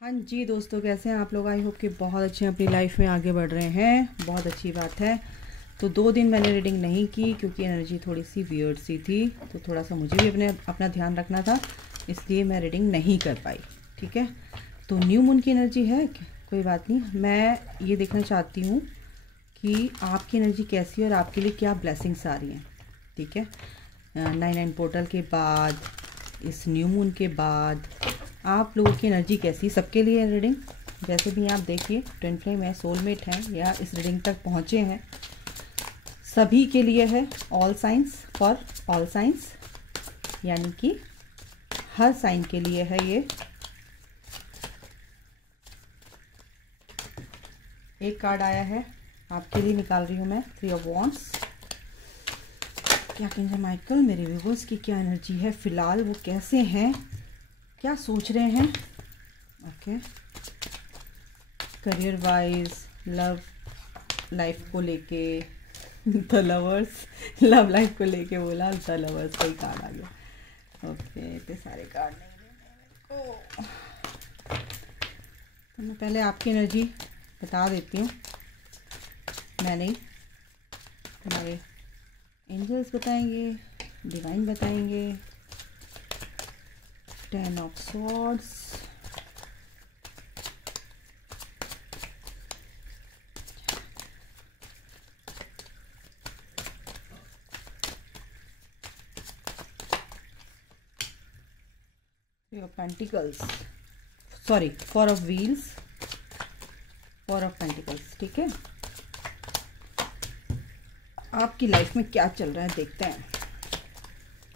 हाँ जी दोस्तों, कैसे हैं आप लोग। आई होप कि बहुत अच्छे अपनी लाइफ में आगे बढ़ रहे हैं, बहुत अच्छी बात है। तो 2 दिन मैंने रीडिंग नहीं की क्योंकि एनर्जी थोड़ी सी वियर्ड सी थी, तो थोड़ा सा मुझे भी अपना ध्यान रखना था, इसलिए मैं रीडिंग नहीं कर पाई। ठीक है, तो न्यू मून की एनर्जी है, कोई बात नहीं। मैं ये देखना चाहती हूँ कि आपकी एनर्जी कैसी है और आपके लिए क्या ब्लेसिंग्स आ रही हैं। ठीक है, 9/9 पोर्टल के बाद, इस न्यू मून के बाद आप लोगों की एनर्जी कैसी, सबके लिए रीडिंग। जैसे भी आप देखिए, ट्विन फ्लेम है, सोलमेट हैं या इस रीडिंग तक पहुँचे हैं, सभी के लिए है। All science for all science, यानी कि हर साइन के लिए है ये। एक कार्ड आया है, आपके लिए निकाल रही हूँ मैं, 3 ऑफ वॉन्ड्स। क्या कहेंगे माइकल, मेरे व्यूअर्स की क्या एनर्जी है फिलहाल, वो कैसे हैं, क्या सोच रहे हैं। Okay, career wise, love life को लेके, द लवर्स, लव लाइफ को लेके बोला, द लवर्स का ही कार्ड आ गया। ओके, इतने सारे कार्ड नहीं देने मेरे को, तो मैं पहले आपकी एनर्जी बता देती हूँ। मैं नहीं, हमारे एंजल्स बताएंगे, डिवाइन बताएंगे। 10 of swords, Three of Pentacles, sorry 4 of wheels, 4 of pentacles. ठीक है, आपकी लाइफ में क्या चल रहा है देखते हैं।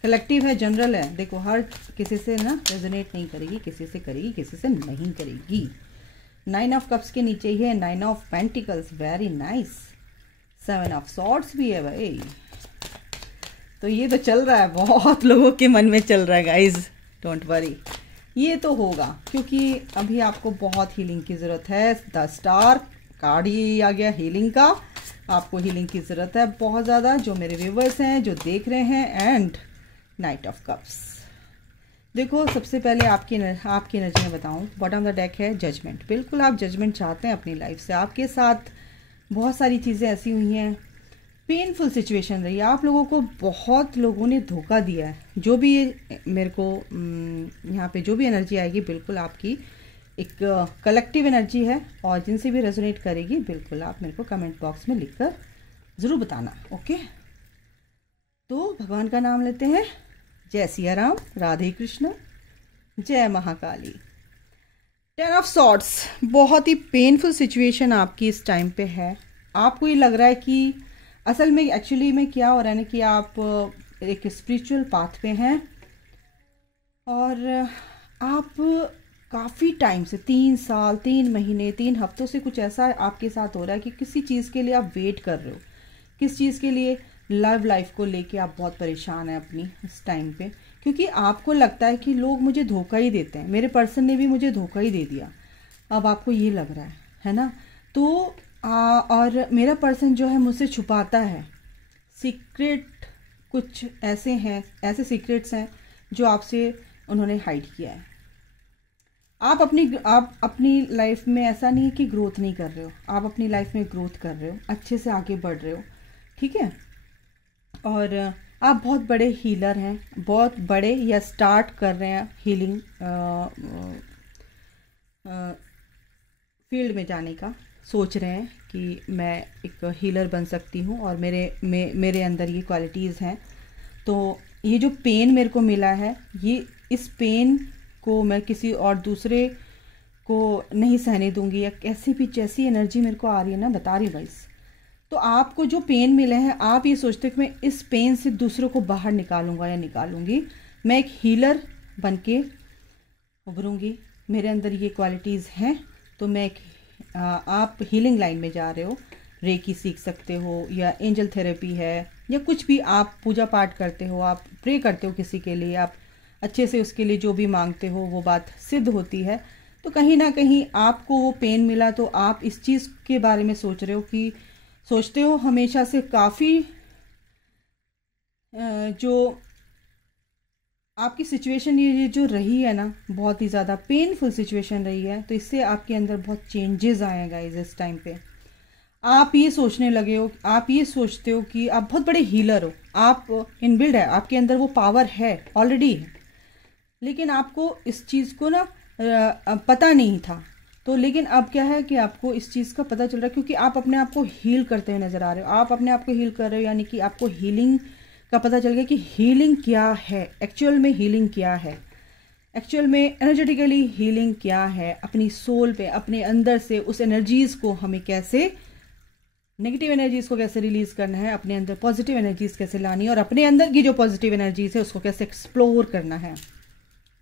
कलेक्टिव है, जनरल है, देखो हर किसी से ना रेजोनेट नहीं करेगी, किसी से करेगी, किसी से नहीं करेगी। 9 ऑफ कप्स के नीचे ही है 9 of pentacles, very nice. 7 of swords भी है भाई, तो ये तो चल रहा है, बहुत लोगों के मन में चल रहा है गाइज, डोंट वरी, ये तो होगा क्योंकि अभी आपको बहुत हीलिंग की ज़रूरत है। द स्टार कार्ड ही आ गया हीलिंग का, आपको हीलिंग की ज़रूरत है बहुत ज़्यादा, जो मेरे व्यूवर्स हैं, जो देख रहे हैं। एंड नाइट ऑफ कप्स, देखो सबसे पहले आपकी एनर्जी में बताऊं, बॉटम ऑफ द डेक है जजमेंट। बिल्कुल आप जजमेंट चाहते हैं अपनी लाइफ से, आपके साथ बहुत सारी चीज़ें ऐसी हुई हैं, पेनफुल सिचुएशन रही है, आप लोगों को बहुत लोगों ने धोखा दिया है। जो भी ये मेरे को यहाँ पे जो भी एनर्जी आएगी, बिल्कुल आपकी एक कलेक्टिव एनर्जी है, और जिनसे भी रेजोनेट करेगी बिल्कुल आप मेरे को कमेंट बॉक्स में लिखकर ज़रूर बताना। ओके, तो भगवान का नाम लेते हैं। जय सिया राम, राधे कृष्ण, जय महाकाली। 10 ऑफ सॉर्ड्स, बहुत ही पेनफुल सिचुएशन आपकी इस टाइम पे है। आपको ये लग रहा है कि असल में एक्चुअली में क्या हो रहा है ना, कि आप एक स्पिरिचुअल पाथ पे हैं और आप काफ़ी टाइम से, 3 साल, 3 महीने, 3 हफ्तों से कुछ ऐसा आपके साथ हो रहा है कि किसी चीज़ के लिए आप वेट कर रहे हो, किस चीज़ के लिए, लव लाइफ को लेके आप बहुत परेशान हैं अपनी इस टाइम पे, क्योंकि आपको लगता है कि लोग मुझे धोखा ही देते हैं, मेरे पर्सन ने भी मुझे धोखा ही दे दिया। अब आपको ये लग रहा है ना, तो और मेरा पर्सन जो है मुझसे छुपाता है सीक्रेट, कुछ ऐसे हैं, ऐसे सीक्रेट्स हैं जो आपसे उन्होंने हाइड किया है। आप अपनी लाइफ में ऐसा नहीं है कि ग्रोथ नहीं कर रहे हो, आप अपनी लाइफ में ग्रोथ कर रहे हो, अच्छे से आगे बढ़ रहे हो। ठीक है, और आप बहुत बड़े हीलर हैं, बहुत बड़े, या स्टार्ट कर रहे हैं हीलिंग फील्ड में जाने का, सोच रहे हैं कि मैं एक हीलर बन सकती हूँ और मेरे अंदर ये क्वालिटीज़ हैं। तो ये जो पेन मेरे को मिला है, ये इस पेन को मैं किसी और दूसरे को नहीं सहने दूंगी, या कैसी भी जैसी एनर्जी मेरे को आ रही है ना, बता रही हूँ गाइस। तो आपको जो पेन मिले हैं, आप ये सोचते हो कि मैं इस पेन से दूसरों को बाहर निकालूंगा या निकालूंगी, मैं एक हीलर बन के उभरूंगी, मेरे अंदर ये क्वालिटीज़ हैं। तो मैं एक आप हीलिंग लाइन में जा रहे हो, रेकी सीख सकते हो, या एंजल थेरेपी है, या कुछ भी आप पूजा पाठ करते हो, आप प्रे करते हो किसी के लिए, आप अच्छे से उसके लिए जो भी मांगते हो वो बात सिद्ध होती है। तो कहीं ना कहीं आपको वो पेन मिला, तो आप इस चीज़ के बारे में सोच रहे हो, कि सोचते हो हमेशा से, काफ़ी जो आपकी सिचुएशन ये जो रही है ना, बहुत ही ज़्यादा पेनफुल सिचुएशन रही है, तो इससे आपके अंदर बहुत चेंजेस आए गाइस। इस टाइम पे आप ये सोचने लगे हो, आप ये सोचते हो कि आप बहुत बड़े हीलर हो, आप इनबिल्ड है, आपके अंदर वो पावर है ऑलरेडी है, लेकिन आपको इस चीज़ को ना पता नहीं था। तो लेकिन अब क्या है कि आपको इस चीज़ का पता चल रहा है, क्योंकि आप अपने आप को हील करते हुए नज़र आ रहे हो। आप अपने आप को हील कर रहे हो, यानी कि आपको हीलिंग का पता चल गया कि हीलिंग क्या है, एक्चुअल में हीलिंग क्या है, एक्चुअल में एनर्जेटिकली हीलिंग क्या है। अपनी सोल पे, अपने अंदर से उस एनर्जीज़ को हमें कैसे, नेगेटिव एनर्जीज़ को कैसे रिलीज करना है, अपने अंदर पॉजिटिव एनर्जीज़ कैसे लानी है, और अपने अंदर की जो पॉजिटिव एनर्जीज़ है उसको कैसे एक्सप्लोर करना है।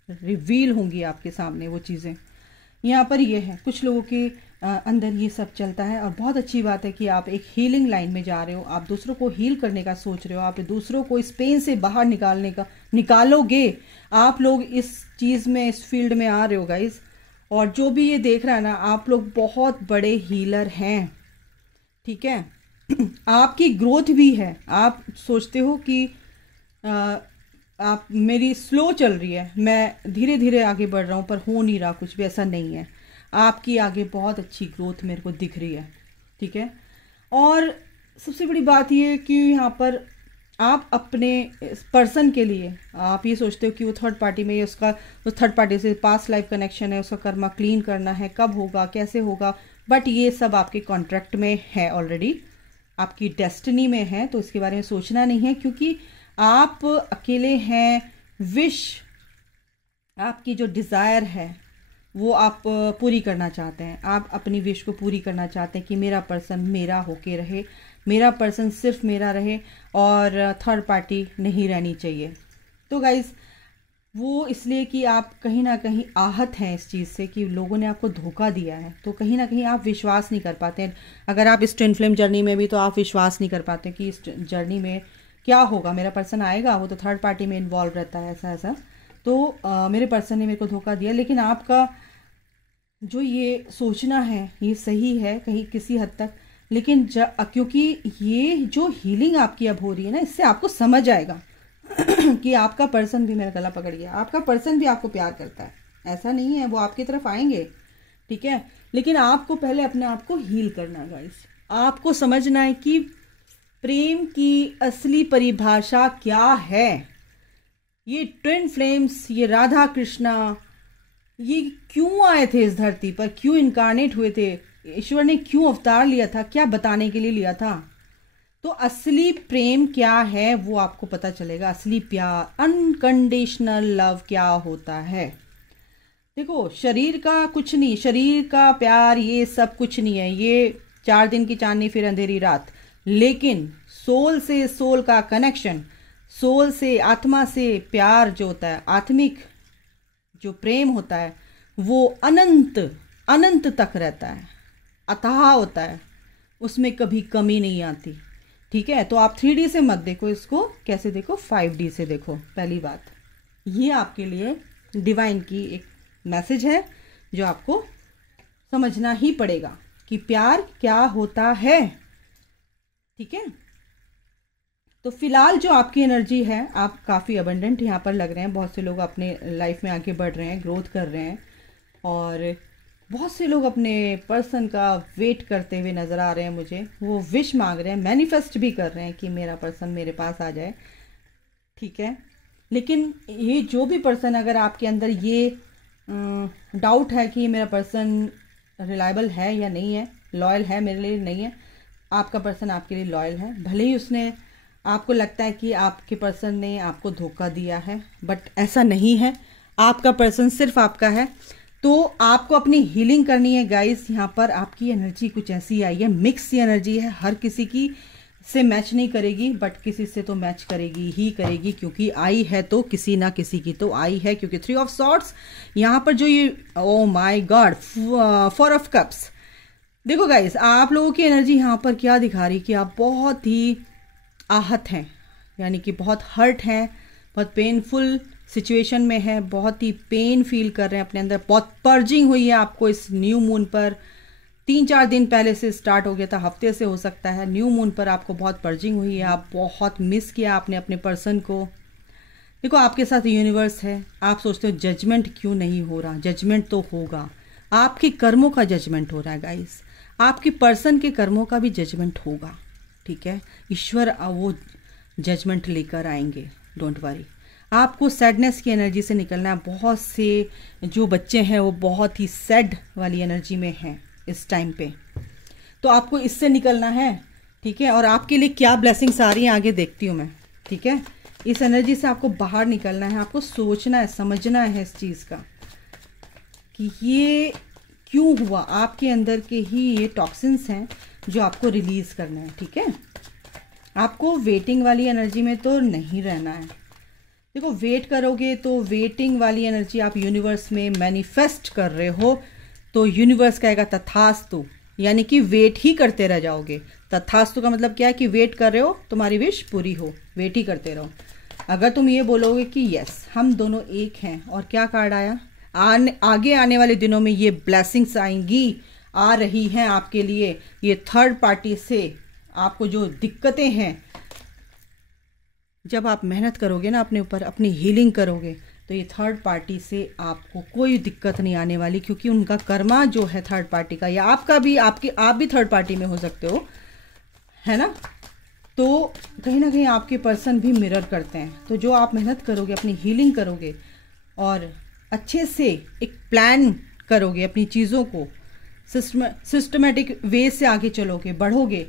रिवील होंगी आपके सामने वो चीज़ें। यहाँ पर ये है, कुछ लोगों के अंदर ये सब चलता है, और बहुत अच्छी बात है कि आप एक हीलिंग लाइन में जा रहे हो, आप दूसरों को हील करने का सोच रहे हो, आप दूसरों को इस पेन से बाहर निकालोगे। आप लोग इस चीज़ में, इस फील्ड में आ रहे हो गाइज। और जो भी ये देख रहा है ना, आप लोग बहुत बड़े हीलर हैं, ठीक है। आपकी ग्रोथ भी है। आप सोचते हो कि आप मेरी स्लो चल रही है, मैं धीरे धीरे आगे बढ़ रहा हूँ, पर हो नहीं रहा कुछ भी, ऐसा नहीं है। आपकी आगे बहुत अच्छी ग्रोथ मेरे को दिख रही है, ठीक है। और सबसे बड़ी बात ये है कि यहाँ पर आप अपने पर्सन के लिए आप ये सोचते हो कि वो थर्ड पार्टी में, उसका उस थर्ड पार्टी से पास्ट लाइफ कनेक्शन है, उसका कर्मा क्लीन करना है, कब होगा, कैसे होगा। बट ये सब आपके कॉन्ट्रैक्ट में है ऑलरेडी, आपकी डेस्टिनी में है, तो इसके बारे में सोचना नहीं है, क्योंकि आप अकेले हैं। विश, आपकी जो डिज़ायर है वो आप पूरी करना चाहते हैं। आप अपनी विश को पूरी करना चाहते हैं कि मेरा पर्सन मेरा होके रहे, मेरा पर्सन सिर्फ मेरा रहे, और थर्ड पार्टी नहीं रहनी चाहिए। तो गाइज़, वो इसलिए कि आप कहीं ना कहीं आहत हैं इस चीज़ से कि लोगों ने आपको धोखा दिया है, तो कहीं ना कहीं आप विश्वास नहीं कर पाते हैं। अगर आप इस ट्विन फ्लेम जर्नी में भी, तो आप विश्वास नहीं कर पाते कि इस जर्नी में क्या होगा, मेरा पर्सन आएगा, वो तो थर्ड पार्टी में इन्वॉल्व रहता है, ऐसा ऐसा। तो मेरे पर्सन ने मेरे को धोखा दिया। लेकिन आपका जो ये सोचना है ये सही है कहीं किसी हद तक, लेकिन क्योंकि ये जो हीलिंग आपकी अब हो रही है ना, इससे आपको समझ आएगा कि आपका पर्सन भी मेरा गला पकड़ गया, आपका पर्सन भी आपको प्यार करता है। ऐसा नहीं है, वो आपकी तरफ आएंगे, ठीक है, लेकिन आपको पहले अपने आप को हील करना है गाइस। आपको समझना है कि प्रेम की असली परिभाषा क्या है। ये ट्विन फ्लेम्स, ये राधा कृष्णा, ये क्यों आए थे इस धरती पर, क्यों इनकारनेट हुए थे, ईश्वर ने क्यों अवतार लिया था, क्या बताने के लिए लिया था। तो असली प्रेम क्या है वो आपको पता चलेगा। असली प्यार, अनकंडीशनल लव क्या होता है। देखो, शरीर का कुछ नहीं, शरीर का प्यार ये सब कुछ नहीं है, ये 4 दिन की चांदनी फिर अंधेरी रात। लेकिन सोल से सोल का कनेक्शन, सोल से आत्मा से प्यार जो होता है, आत्मिक जो प्रेम होता है, वो अनंत अनंत तक रहता है, अथाह होता है, उसमें कभी कमी नहीं आती, ठीक है। तो आप 3D से मत देखो इसको, कैसे देखो, 5D से देखो। पहली बात, ये आपके लिए डिवाइन की एक मैसेज है जो आपको समझना ही पड़ेगा कि प्यार क्या होता है, ठीक है। तो फिलहाल जो आपकी एनर्जी है, आप काफ़ी अबंडेंट यहाँ पर लग रहे हैं। बहुत से लोग अपने लाइफ में आगे बढ़ रहे हैं, ग्रोथ कर रहे हैं, और बहुत से लोग अपने पर्सन का वेट करते हुए नज़र आ रहे हैं मुझे। वो विश मांग रहे हैं, मैनिफेस्ट भी कर रहे हैं कि मेरा पर्सन मेरे पास आ जाए, ठीक है। लेकिन ये जो भी पर्सन, अगर आपके अंदर ये डाउट है कि मेरा पर्सन रिलायबल है या नहीं है, लॉयल है मेरे लिए नहीं है, आपका पर्सन आपके लिए लॉयल है। भले ही उसने, आपको लगता है कि आपके पर्सन ने आपको धोखा दिया है, बट ऐसा नहीं है। आपका पर्सन सिर्फ आपका है। तो आपको अपनी हीलिंग करनी है गाइस। यहाँ पर आपकी एनर्जी कुछ ऐसी आई है, मिक्स सी एनर्जी है, हर किसी की से मैच नहीं करेगी, बट किसी से तो मैच करेगी ही करेगी, क्योंकि आई है तो किसी ना किसी की तो आई है। क्योंकि 3 ऑफ सॉर्ड्स यहाँ पर जो ये, oh my God, 4 of cups. देखो गाइस, आप लोगों की एनर्जी यहाँ पर क्या दिखा रही कि आप बहुत ही आहत हैं, यानी कि बहुत हर्ट हैं, बहुत पेनफुल सिचुएशन में है, बहुत ही पेन फील कर रहे हैं अपने अंदर। बहुत पर्जिंग हुई है आपको इस न्यू मून पर, 3-4 दिन पहले से स्टार्ट हो गया था, हफ्ते से हो सकता है। न्यू मून पर आपको बहुत पर्जिंग हुई है, आप बहुत मिस किया आपने अपने पर्सन को, देखो आपके साथ यूनिवर्स है, आप सोचते हो जजमेंट क्यों नहीं हो रहा, जजमेंट तो होगा, आपके कर्मों का जजमेंट हो रहा है गाइस, आपके पर्सन के कर्मों का भी जजमेंट होगा, ठीक है। ईश्वर वो जजमेंट लेकर आएंगे, डोंट वरी। आपको सैडनेस की एनर्जी से निकलना है। बहुत से जो बच्चे हैं वो बहुत ही सैड वाली एनर्जी में हैं इस टाइम पे, तो आपको इससे निकलना है, ठीक है। और आपके लिए क्या ब्लेसिंग्स आ रही हैं आगे देखती हूँ मैं, ठीक है। इस एनर्जी से आपको बाहर निकलना है, आपको सोचना है, समझना है इस चीज़ का कि ये क्यों हुआ, आपके अंदर के ही ये टॉक्सिन्स हैं जो आपको रिलीज़ करना है, ठीक है। आपको वेटिंग वाली एनर्जी में तो नहीं रहना है। देखो वेट करोगे तो वेटिंग वाली एनर्जी आप यूनिवर्स में मैनिफेस्ट कर रहे हो, तो यूनिवर्स कहेगा तथास्तु, यानी कि वेट ही करते रह जाओगे। तथास्तु का मतलब क्या है कि वेट कर रहे हो, तुम्हारी विश पूरी हो, वेट ही करते रहो। अगर तुम ये बोलोगे कि यस हम दोनों एक हैं, और क्या कार्ड आया, आगे आने वाले दिनों में ये ब्लेसिंग्स आएंगी, आ रही हैं आपके लिए। ये थर्ड पार्टी से आपको जो दिक्कतें हैं, जब आप मेहनत करोगे ना अपने ऊपर, अपनी हीलिंग करोगे, तो ये थर्ड पार्टी से आपको कोई दिक्कत नहीं आने वाली, क्योंकि उनका कर्मा जो है थर्ड पार्टी का, या आपका भी, आप भी थर्ड पार्टी में हो सकते हो, है ना। तो कहीं ना कहीं आपके पर्सन भी मिरर करते हैं। तो जो आप मेहनत करोगे, अपनी हीलिंग करोगे और अच्छे से एक प्लान करोगे अपनी चीज़ों को, सिस्टमेटिक वे से आगे चलोगे, बढ़ोगे,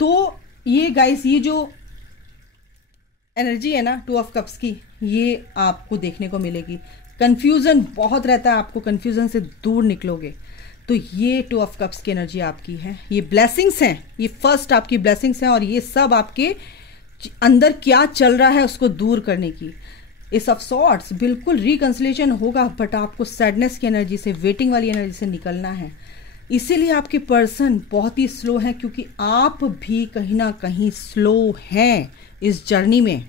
तो ये गाइस, ये जो एनर्जी है ना 2 ऑफ कप्स की, ये आपको देखने को मिलेगी। कन्फ्यूज़न बहुत रहता है, आपको कन्फ्यूज़न से दूर निकलोगे, तो ये 2 ऑफ कप्स की एनर्जी आपकी है। ये ब्लेसिंग्स हैं, ये फर्स्ट आपकी ब्लेसिंग्स हैं, और ये सब आपके अंदर क्या चल रहा है उसको दूर करने की। इस ऑफ सॉर्ट्स बिल्कुल रिकंसिलेशन होगा, बट आपको सैडनेस की एनर्जी से, वेटिंग वाली एनर्जी से निकलना है। इसीलिए आपके पर्सन बहुत ही स्लो हैं, क्योंकि आप भी कहीं ना कहीं स्लो हैं इस जर्नी में,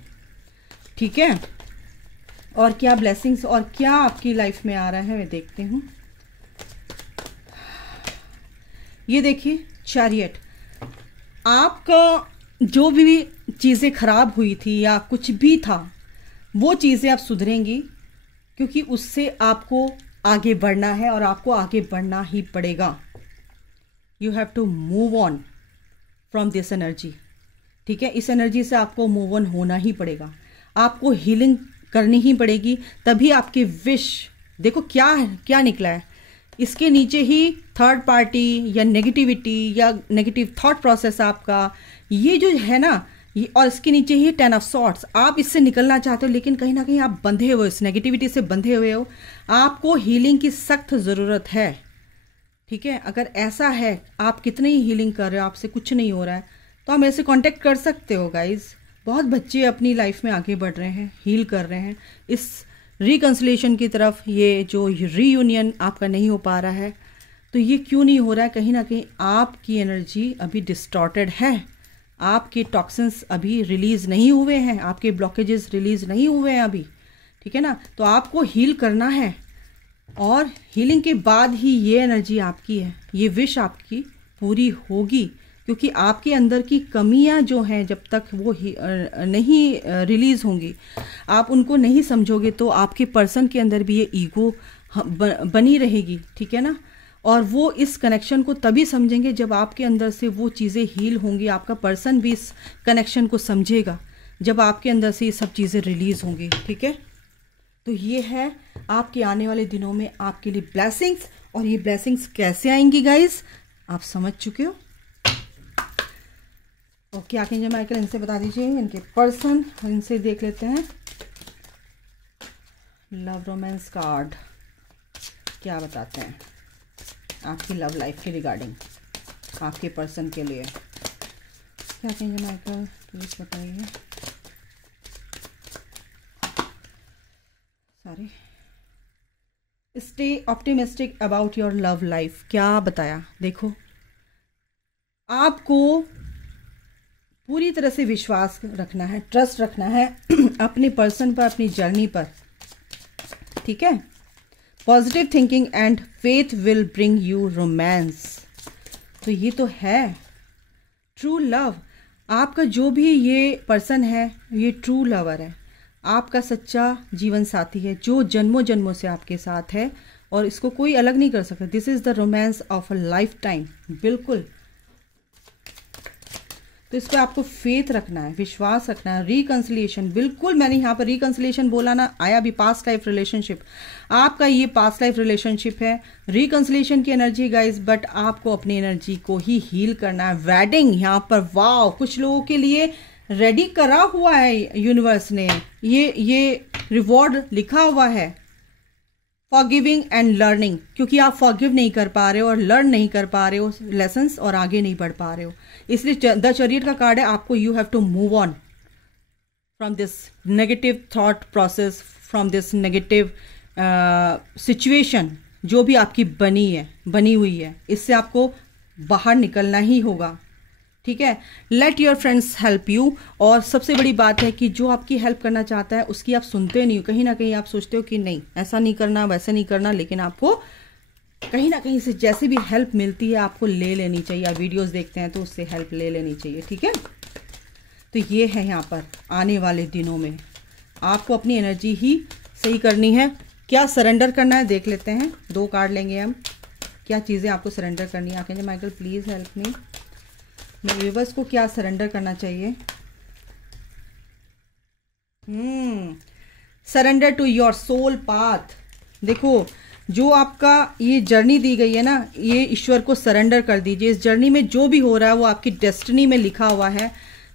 ठीक है। और क्या ब्लेसिंग्स और क्या आपकी लाइफ में आ रहा है मैं देखती हूँ। ये देखिए चैरियट, आपका जो भी चीज़ें खराब हुई थी या कुछ भी था, वो चीज़ें आप सुधरेंगी, क्योंकि उससे आपको आगे बढ़ना है और आपको आगे बढ़ना ही पड़ेगा। You have to move on from this energy, ठीक है। इस एनर्जी से आपको मूव ऑन होना ही पड़ेगा, आपको हीलिंग करनी ही पड़ेगी, तभी आपकी विश, देखो क्या है, क्या निकला है, इसके नीचे ही थर्ड पार्टी या नेगेटिविटी या नेगेटिव थॉट प्रोसेस आपका, ये जो है ना, ये, और इसके नीचे ही 10 ऑफ सॉर्ट्स। आप इससे निकलना चाहते हो, लेकिन कहीं ना कहीं आप बंधे हुए, इस नेगेटिविटी से बंधे हुए हो, आपको हीलिंग की सख्त ज़रूरत है, ठीक है। अगर ऐसा है, आप कितने ही हीलिंग कर रहे हो, आपसे कुछ नहीं हो रहा है, तो आप मेरे से कांटेक्ट कर सकते हो गाइज। बहुत बच्चे अपनी लाइफ में आगे बढ़ रहे हैं, हील कर रहे हैं इस रिकंसिलेशन की तरफ। ये जो रीयूनियन आपका नहीं हो पा रहा है, तो ये क्यों नहीं हो रहा है, कहीं ना कहीं आपकी एनर्जी अभी डिस्टॉर्टेड है, आपके टॉक्सिन्स अभी रिलीज़ नहीं हुए हैं, आपके ब्लॉकेजेस रिलीज़ नहीं हुए हैं अभी, ठीक है ना। तो आपको हील करना है, और हीलिंग के बाद ही ये एनर्जी आपकी है, ये विश आपकी पूरी होगी, क्योंकि आपके अंदर की कमियां जो हैं, जब तक वो नहीं रिलीज़ होंगी, आप उनको नहीं समझोगे, तो आपके पर्सन के अंदर भी ये ईगो बनी रहेगी, ठीक है ना। और वो इस कनेक्शन को तभी समझेंगे जब आपके अंदर से वो चीज़ें हील होंगी, आपका पर्सन भी इस कनेक्शन को समझेगा जब आपके अंदर से ये सब चीज़ें रिलीज़ होंगी, ठीक है। तो ये है आपके आने वाले दिनों में आपके लिए ब्लेसिंग्स, और ये ब्लेसिंग्स कैसे आएंगी गाइस, आप समझ चुके हो। ओके, आर्कएंजल माइकल इनसे बता दीजिए, इनके पर्सन, इनसे देख लेते हैं। लव रोमांस कार्ड क्या बताते हैं आपकी लव लाइफ के रिगार्डिंग, आपके पर्सन के लिए। क्या आर्कएंजल माइकल प्लीज बताइए। Sorry, stay optimistic about your love life, क्या बताया। देखो, आपको पूरी तरह से विश्वास रखना है, ट्रस्ट रखना है अपने पर्सन पर, अपनी जर्नी पर, ठीक है। Positive thinking and faith will bring you romance, तो ये तो है ट्रू लव। आपका जो भी ये पर्सन है, ये ट्रू लवर है, आपका सच्चा जीवन साथी है जो जन्मों जन्मों से आपके साथ है और इसको कोई अलग नहीं कर सकता। This is the romance of a life time. बिल्कुल, तो इस पर आपको फेथ रखना है, विश्वास रखना है। रिकंसिलिएशन, बिल्कुल मैंने यहाँ पर रिकंसिलिएशन बोला ना, आया भी पास्ट लाइफ रिलेशनशिप। आपका ये पास्ट लाइफ रिलेशनशिप है, रिकंसिलिएशन की एनर्जी गाइस, बट आपको अपनी एनर्जी को ही हील करना है। वेडिंग यहाँ पर, वाव, कुछ लोगों के लिए रेडी करा हुआ है यूनिवर्स ने, ये रिवॉर्ड लिखा हुआ है, फॉरगिविंग एंड लर्निंग, क्योंकि आप फॉरगिव नहीं कर पा रहे हो और लर्न नहीं कर पा रहे हो लेसन्स और आगे नहीं बढ़ पा रहे हो, इसलिए द चैरियट का कार्ड है आपको, you have to move on from this negative thought process, from this negative situation जो भी आपकी बनी हुई है, इससे आपको बाहर निकलना ही होगा। ठीक है, let your friends help you. और सबसे बड़ी बात है कि जो आपकी हेल्प करना चाहता है उसकी आप सुनते नहीं हो, कहीं ना कहीं आप सोचते हो कि नहीं ऐसा नहीं करना वैसा नहीं करना, लेकिन आपको कहीं ना कहीं से जैसे भी हेल्प मिलती है आपको ले लेनी चाहिए। आप वीडियोस देखते हैं तो उससे हेल्प ले लेनी चाहिए। ठीक है, तो ये है यहाँ पर आने वाले दिनों में आपको अपनी एनर्जी ही सही करनी है। क्या सरेंडर करना है देख लेते हैं, 2 कार्ड लेंगे हम, क्या चीज़ें आपको सरेंडर करनी है। आप कहेंगे माइकल प्लीज़ हेल्प मी, मेरे व्यूअर्स को क्या सरेंडर करना चाहिए। Surrender to your soul path. देखो, जो आपका ये जर्नी दी गई है ना, ये ईश्वर को सरेंडर कर दीजिए। इस जर्नी में जो भी हो रहा है वो आपकी डेस्टिनी में लिखा हुआ है,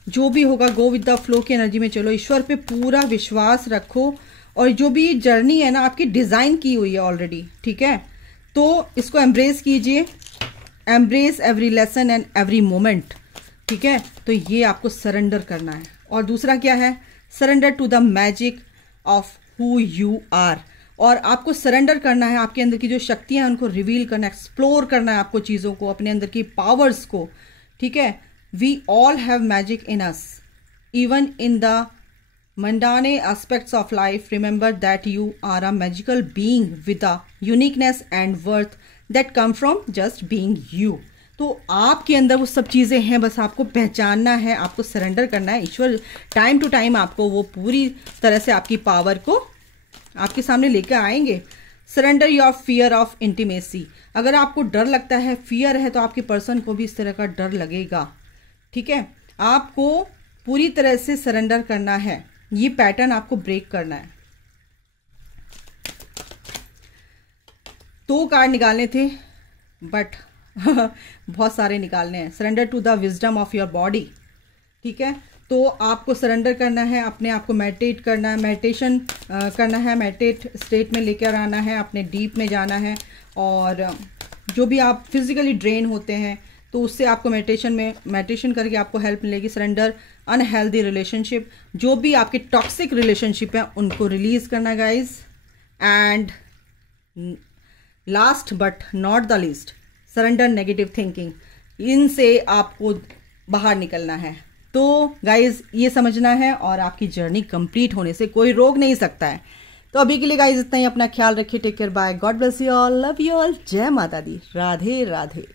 जो भी होगा गो विद द फ्लो की एनर्जी में चलो, ईश्वर पे पूरा विश्वास रखो। और जो भी ये जर्नी है ना आपकी डिज़ाइन की हुई है ऑलरेडी, ठीक है, तो इसको एम्ब्रेस कीजिए, embrace every lesson and every moment. ठीक है, तो ये आपको सरेंडर करना है। और दूसरा क्या है, surrender to the magic of who you are. और आपको सरेंडर करना है, आपके अंदर की जो शक्तियां हैं उनको रिवील करना, एक्सप्लोर करना है आपको चीज़ों को, अपने अंदर की पावर्स को। ठीक है, we all have magic in us even in the mundane aspects of life. Remember that you are a magical being with a uniqueness and worth that come from just being you. तो आपके अंदर वो सब चीज़ें हैं, बस आपको पहचानना है, आपको सरेंडर करना है। ईश्वर टाइम टू टाइम आपको वो पूरी तरह से आपकी पावर को आपके सामने लेकर आएंगे। Surrender your fear of intimacy. अगर आपको डर लगता है, फियर है, तो आपके पर्सन को भी इस तरह का डर लगेगा। ठीक है, आपको पूरी तरह से सरेंडर करना है, ये पैटर्न आपको ब्रेक करना है। 2 कार्ड निकालने थे बट बहुत सारे निकालने हैं। Surrender to the wisdom of your body. ठीक है, तो आपको सरेंडर करना है, अपने आप को मेडिटेट करना है, मेडिटेशन करना है, मेडिटेट स्टेट में लेकर आना है, अपने डीप में जाना है। और जो भी आप फिजिकली ड्रेन होते हैं तो उससे आपको मेडिटेशन करके आपको हेल्प मिलेगी। सरेंडर अनहेल्दी रिलेशनशिप, जो भी आपके टॉक्सिक रिलेशनशिप हैं उनको रिलीज करना guys. And last but not the least, surrender negative thinking. इनसे आपको बाहर निकलना है। तो गाइज ये समझना है और आपकी जर्नी कंप्लीट होने से कोई रोक नहीं सकता है। तो अभी के लिए गाइज इतना ही, अपना ख्याल रखिए, take care, bye, God bless you all, love you all, जय माता दी, राधे राधे।